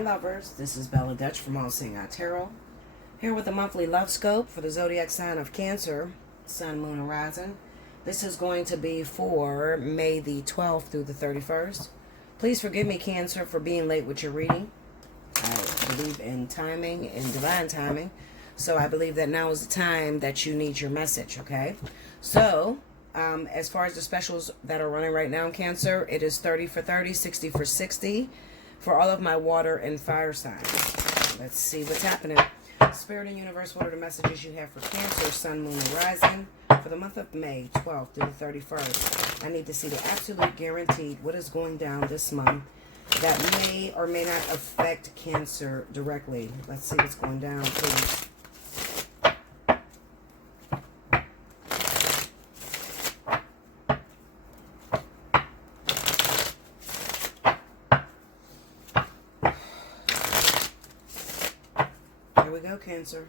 Hey lovers, this is Bella Dutch from Allseeingeyetarot, here with the monthly love scope for the zodiac sign of Cancer, Sun, Moon, and Rising. This is going to be for May the 12th through the 31st. Please forgive me, Cancer, for being late with your reading. I believe in timing and divine timing, so I believe that now is the time that you need your message, okay? So, as far as the specials that are running right now in Cancer, it is 30 for 30, 60 for 60. For all of my water and fire signs. Let's see what's happening. Spirit and universe, what are the messages you have for Cancer, Sun, Moon, and Rising for the month of May 12th through the 31st? I need to see the absolute guaranteed what is going down this month that may or may not affect Cancer directly. Let's see what's going down, please. Here we go, Cancer.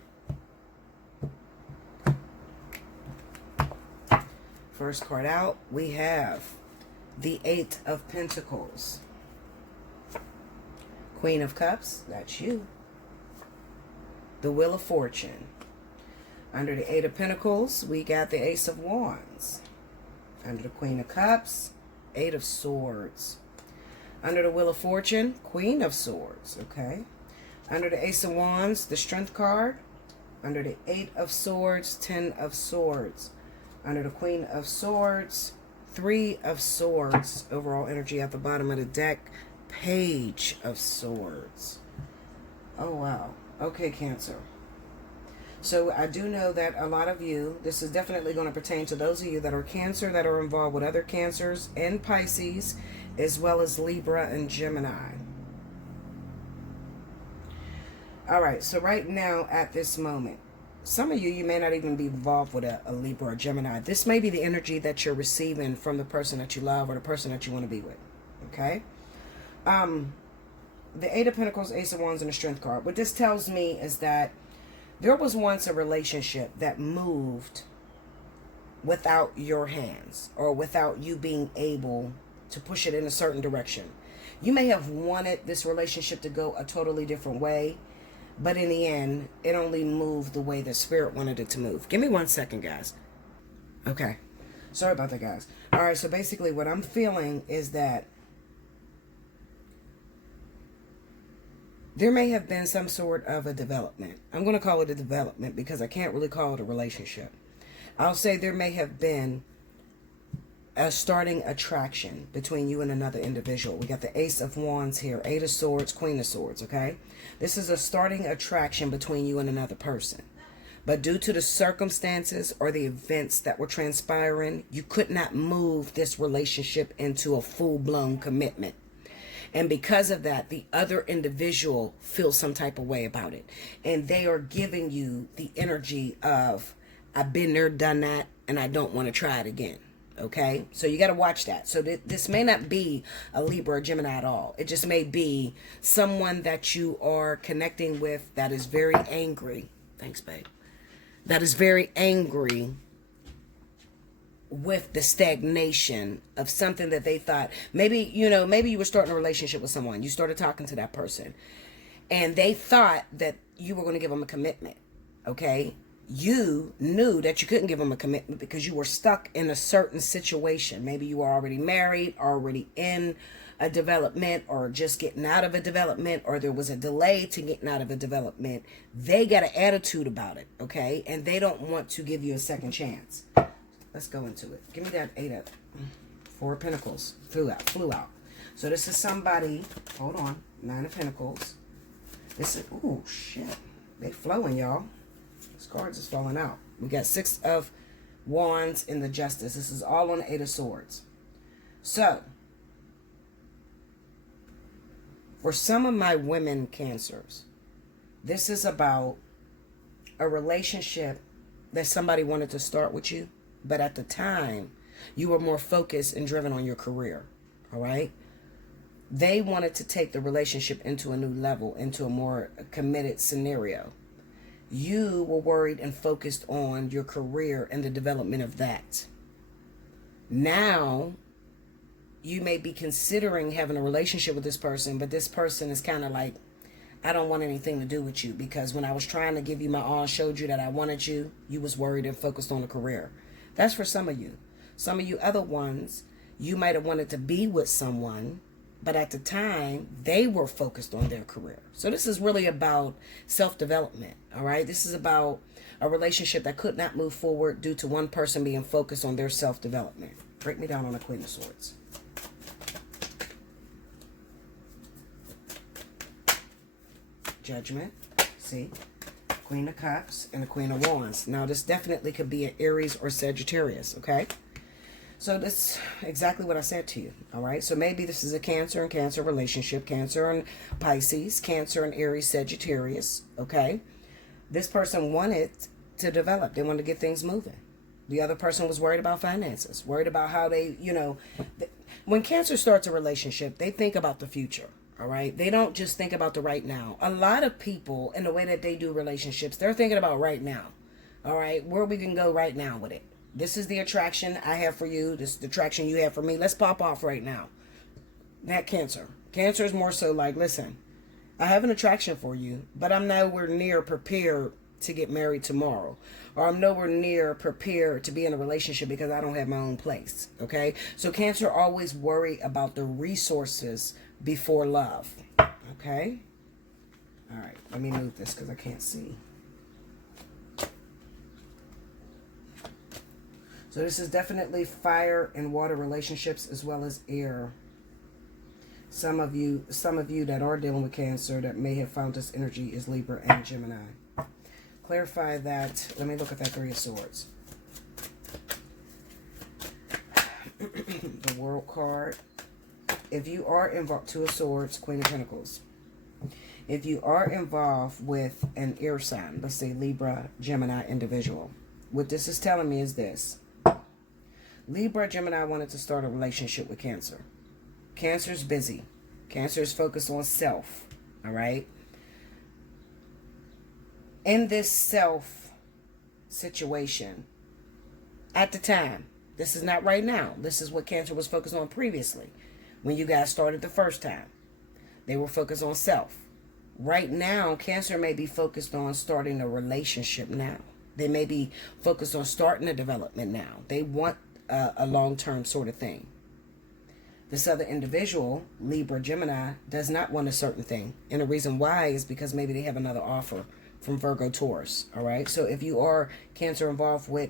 First card out, we have the Eight of Pentacles. Queen of Cups, that's you. The Wheel of Fortune. Under the Eight of Pentacles, we got the Ace of Wands. Under the Queen of Cups, Eight of Swords. Under the Wheel of Fortune, Queen of Swords, okay? Under the Ace of Wands, the Strength card. Under the Eight of Swords, Ten of Swords. Under the Queen of Swords, Three of Swords. Overall energy at the bottom of the deck, Page of Swords. Oh, wow. Okay, Cancer. So I do know that a lot of you, this is definitely going to pertain to those of you that are Cancer, that are involved with other Cancers and Pisces, as well as Libra and Gemini. All right, so right now at this moment, some of you may not even be involved with a Libra or Gemini. This may be the energy that you're receiving from the person that you love or the person that you want to be with, okay? The Eight of Pentacles, Ace of Wands, and the Strength card. What this tells me is that there was once a relationship that moved without your hands or without you being able to push it in a certain direction. You may have wanted this relationship to go a totally different way, but in the end, it only moved the way the Spirit wanted it to move. Give me 1 second, guys. Okay. Sorry about that, guys. All right, so basically what I'm feeling is that there may have been some sort of a development. I'm going to call it a development because I can't really call it a relationship. I'll say there may have been a starting attraction between you and another individual. We got the Ace of Wands here, Eight of Swords, Queen of Swords, okay? This is a starting attraction between you and another person. But due to the circumstances or the events that were transpiring, you could not move this relationship into a full-blown commitment. And because of that, the other individual feels some type of way about it. And they are giving you the energy of, I've been there, done that, and I don't want to try it again. Okay, so you got to watch that. So this may not be a Libra or Gemini at all. It just may be someone that you are connecting with that is very angry. Thanks, babe. That is very angry with the stagnation of something that they thought. Maybe, maybe you were starting a relationship with someone. You started talking to that person. And they thought that you were going to give them a commitment. Okay? You knew that you couldn't give them a commitment because you were stuck in a certain situation. Maybe you were already married, already in a development, or just getting out of a development, or there was a delay to getting out of a development. They got an attitude about it, okay? And they don't want to give you a second chance. Let's go into it. Give me that Four of Pentacles. Flew out. So this is somebody, hold on, Nine of Pentacles. This is, oh shit. They flowing, y'all. This cards is falling out. We got Six of Wands in the Justice. This is all on the Eight of Swords. So, for some of my women Cancers, this is about a relationship that somebody wanted to start with you, but at the time, you were more focused and driven on your career, all right? They wanted to take the relationship into a new level, into a more committed scenario. You were worried and focused on your career and the development of that. Now, you may be considering having a relationship with this person, but this person is kind of like I don't want anything to do with you, because when I was trying to give you my all, showed you that I wanted you, you was worried and focused on a career. That's for some of you. Some of you other ones, you might have wanted to be with someone, but at the time, they were focused on their career. So this is really about self-development, all right? This is about a relationship that could not move forward due to one person being focused on their self-development. Break me down on the Queen of Swords. Judgment, see? Queen of Cups and the Queen of Wands. Now, this definitely could be an Aries or Sagittarius, okay? So that's exactly what I said to you, all right? So maybe this is a Cancer and Cancer relationship, Cancer and Pisces, Cancer and Aries, Sagittarius, okay? This person wanted to develop. They wanted to get things moving. The other person was worried about finances, worried about how they, when Cancer starts a relationship, they think about the future, all right? They don't just think about the right now. A lot of people, in the way that they do relationships, they're thinking about right now, all right? Where we can go right now with it. This is the attraction I have for you. This is the attraction you have for me. Let's pop off right now. That Cancer. Cancer is more so like, listen, I have an attraction for you, but I'm nowhere near prepared to get married tomorrow. Or I'm nowhere near prepared to be in a relationship because I don't have my own place. Okay? So Cancer always worry about the resources before love. Okay? All right. Let me move this because I can't see. So this is definitely fire and water relationships as well as air. Some of you that are dealing with Cancer that may have found this energy is Libra and Gemini. Clarify that. Let me look at that Three of Swords. The World card. If you are involved, Two of Swords, Queen of Pentacles. If you are involved with an air sign, let's say Libra, Gemini individual, what this is telling me is this. Libra, Gemini wanted to start a relationship with Cancer. Cancer's busy. Cancer is focused on self. All right? In this self situation, at the time, this is not right now. This is what Cancer was focused on previously. When you guys started the first time, they were focused on self. Right now, Cancer may be focused on starting a relationship now. They may be focused on starting a development now. They want a long-term sort of thing. This other individual, Libra, Gemini, does not want a certain thing. And the reason why is because maybe they have another offer from Virgo, Taurus. All right. So if you are Cancer involved with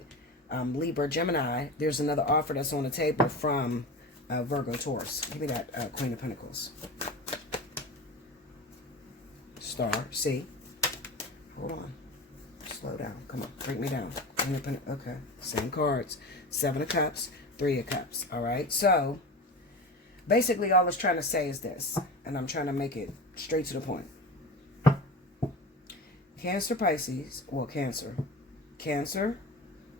Libra, Gemini, there's another offer that's on the table from Virgo, Taurus. Give me that Queen of Pentacles. Star. See? Hold on. Slow down. Come on. Break me down. Queen of Pentacles. Okay. Same cards. Seven of Cups. Three of Cups. All right. So basically all it's trying to say is this. And I'm trying to make it straight to the point. Cancer, Pisces, well, Cancer. Cancer,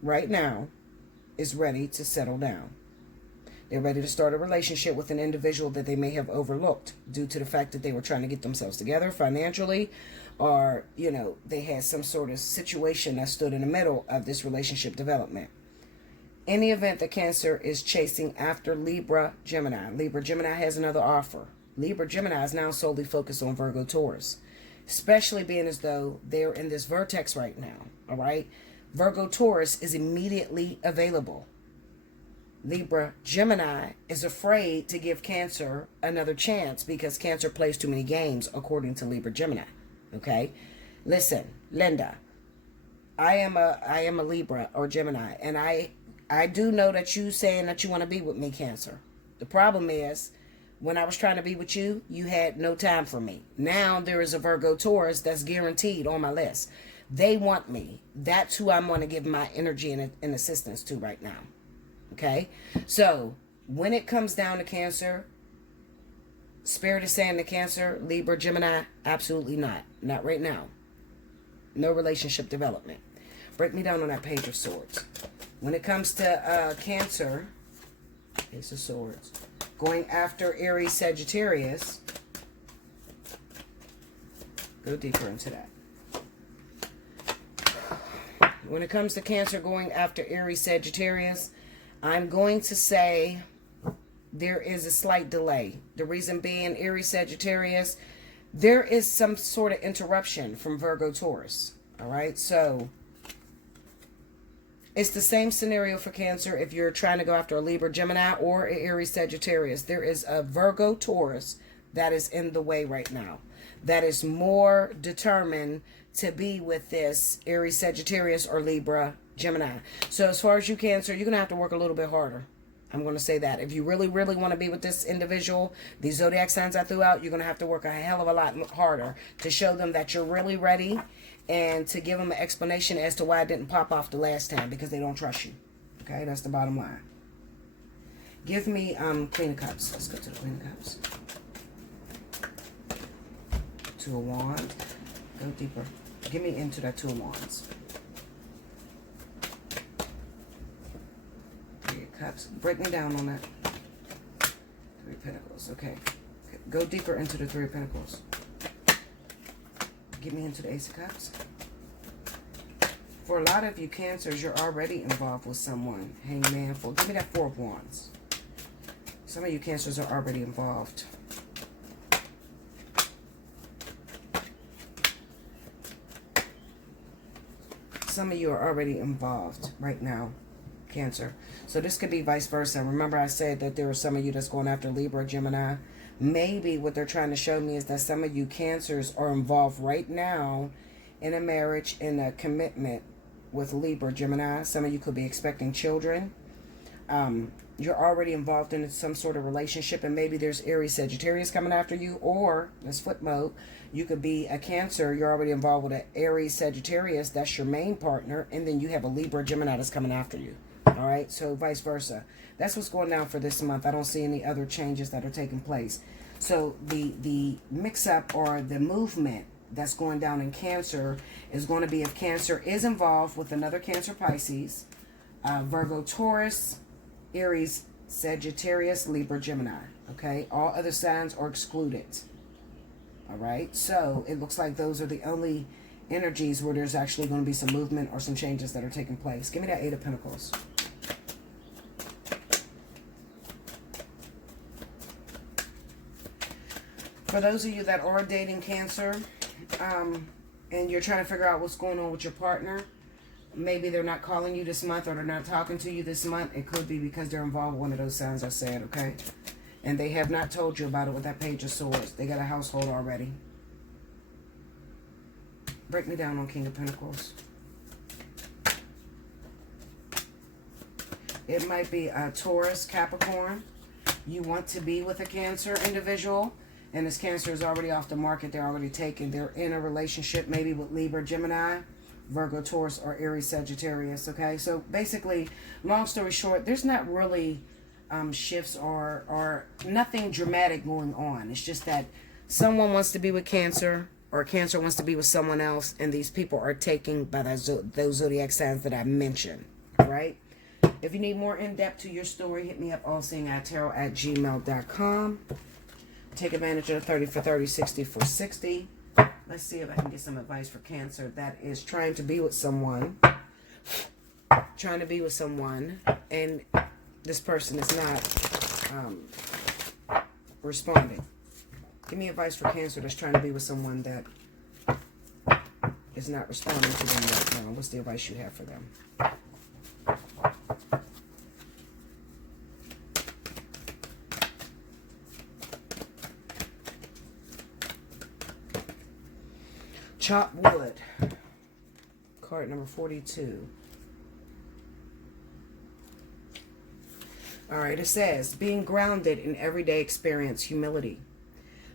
right now, is ready to settle down. They're ready to start a relationship with an individual that they may have overlooked due to the fact that they were trying to get themselves together financially, or, they had some sort of situation that stood in the middle of this relationship development. In the event that Cancer is chasing after Libra, Gemini, Libra, Gemini has another offer. Libra, Gemini is now solely focused on Virgo, Taurus. Especially being as though they're in this vertex right now, all right? Virgo, Taurus is immediately available. Libra, Gemini is afraid to give Cancer another chance because Cancer plays too many games, according to Libra, Gemini, okay? Listen, Linda, I am a Libra or Gemini, and I do know that you saying that you want to be with me, Cancer. The problem is, when I was trying to be with you, you had no time for me. Now there is a Virgo Taurus that's guaranteed on my list. They want me. That's who I'm going to give my energy and assistance to right now. Okay? So, when it comes down to Cancer, Spirit is saying to Cancer, Libra, Gemini, absolutely not. Not right now. No relationship development. Break me down on that Page of Swords. When it comes to Cancer, Ace of Swords, going after Aries, Sagittarius, go deeper into that. When it comes to Cancer going after Aries, Sagittarius, I'm going to say there is a slight delay. The reason being, Aries, Sagittarius, there is some sort of interruption from Virgo Taurus. All right. So it's the same scenario for Cancer if you're trying to go after a Libra, Gemini, or an Aries, Sagittarius. There is a Virgo Taurus that is in the way right now, that is more determined to be with this Aries, Sagittarius, or Libra, Gemini. So as far as you, Cancer, you're going to have to work a little bit harder. I'm going to say that. If you really, really want to be with this individual, these zodiac signs I threw out, you're going to have to work a hell of a lot harder to show them that you're really ready, and to give them an explanation as to why it didn't pop off the last time, because they don't trust you. Okay, that's the bottom line. Give me Queen of Cups. Let's go to the Queen of Cups. Two of Wands. Go deeper. Give me into that Two of Wands. Three of Cups. Break me down on that. Three of Pentacles. Okay. Go deeper into the Three of Pentacles. Get me into the Ace of Cups. For a lot of you Cancers, you're already involved with someone. Hangman. Give me that Four of Wands. Some of you Cancers are already involved. Some of you are already involved right now, Cancer. So this could be vice versa. Remember I said that there are some of you that's going after Libra, Gemini. Maybe what they're trying to show me is that some of you Cancers are involved right now in a marriage, in a commitment with Libra, Gemini. Some of you could be expecting children. You're already involved in some sort of relationship, and maybe there's Aries, Sagittarius coming after you, or that's foot mode. You could be a Cancer. You're already involved with an Aries, Sagittarius. That's your main partner, and then you have a Libra, Gemini that's coming after you. All right, so vice versa. That's what's going down for this month. I don't see any other changes that are taking place. So the mix-up or the movement that's going down in Cancer is going to be if Cancer is involved with another Cancer, Pisces, Virgo, Taurus, Aries, Sagittarius, Libra, Gemini. Okay, all other signs are excluded. All right, so it looks like those are the only energies where there's actually going to be some movement or some changes that are taking place. Give me that Eight of Pentacles. For those of you that are dating Cancer, and you're trying to figure out what's going on with your partner, maybe they're not calling you this month, or they're not talking to you this month. It could be because they're involved with one of those signs I said, okay? And they have not told you about it with that Page of Swords. They got a household already. Break me down on King of Pentacles. It might be a Taurus, Capricorn. You want to be with a Cancer individual, and this Cancer is already off the market. They're already taken. They're in a relationship maybe with Libra, Gemini, Virgo, Taurus, or Aries, Sagittarius, okay? So basically, long story short, there's not really shifts or nothing dramatic going on. It's just that someone wants to be with Cancer, or Cancer wants to be with someone else, and these people are taken by those zodiac signs that I mentioned, all right? If you need more in-depth to your story, hit me up, allseeingeyetarot@gmail.com. Take advantage of the 30 for 30, 60 for 60. Let's see if I can get some advice for Cancer that is trying to be with someone. And this person is not responding. Give me advice for Cancer that's trying to be with someone that is not responding to them right now. What's the advice you have for them? Chop wood. Card number 42. All right, it says, being grounded in everyday experience, humility.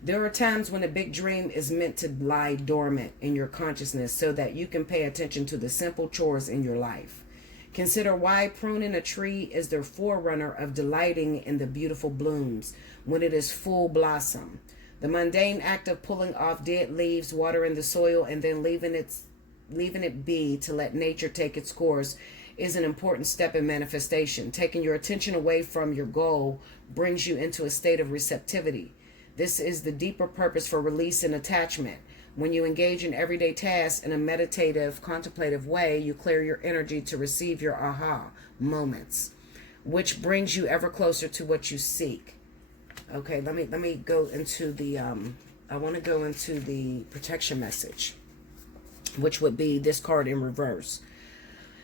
There are times when a big dream is meant to lie dormant in your consciousness so that you can pay attention to the simple chores in your life. Consider why pruning a tree is the forerunner of delighting in the beautiful blooms when it is full blossom. The mundane act of pulling off dead leaves, watering the soil, and then leaving it be to let nature take its course is an important step in manifestation. Taking your attention away from your goal brings you into a state of receptivity. This is the deeper purpose for release and attachment. When you engage in everyday tasks in a meditative, contemplative way, you clear your energy to receive your aha moments, which brings you ever closer to what you seek. Okay, let me go into the I want to go into the protection message, which would be this card in reverse.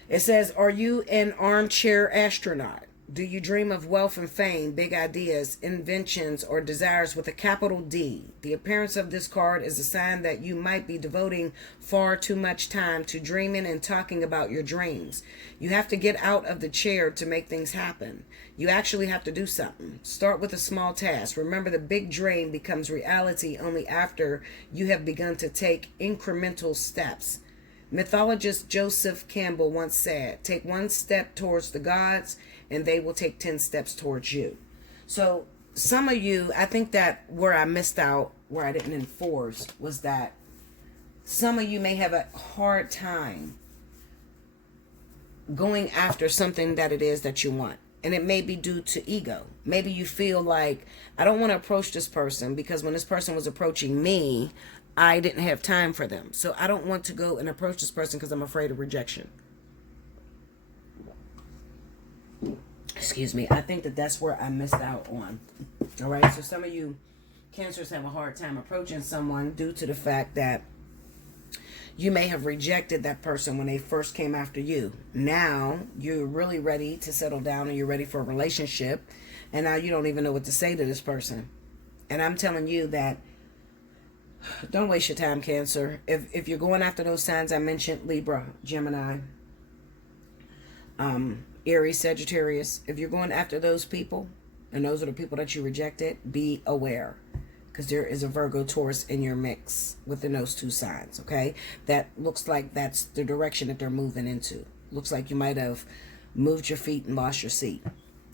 It says, are you an armchair astronaut? Do you dream of wealth and fame, big ideas, inventions, or desires with a capital D? The appearance of this card is a sign that you might be devoting far too much time to dreaming and talking about your dreams. You have to get out of the chair to make things happen. You actually have to do something. Start with a small task. Remember, the big dream becomes reality only after you have begun to take incremental steps. Mythologist Joseph Campbell once said, take one step towards the gods and they will take 10 steps towards you. So some of you, I think that where I missed out, where I didn't enforce, was that some of you may have a hard time going after something that it is that you want. And it may be due to ego. Maybe you feel like, I don't want to approach this person because when this person was approaching me, I didn't have time for them. So I don't want to go and approach this person because I'm afraid of rejection. Excuse me. I think that that's where I missed out on. All right. So some of you Cancers have a hard time approaching someone due to the fact that you may have rejected that person when they first came after you. Now you're really ready to settle down and you're ready for a relationship. And now you don't even know what to say to this person. And I'm telling you that don't waste your time, Cancer. If you're going after those signs I mentioned, Libra, Gemini, Aries, Sagittarius, if you're going after those people, and those are the people that you rejected, be aware. Because there is a Virgo, Taurus in your mix within those two signs, okay? That looks like that's the direction that they're moving into. Looks like you might have moved your feet and lost your seat.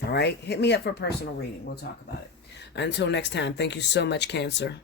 All right? Hit me up for a personal reading. We'll talk about it. Until next time, thank you so much, Cancer.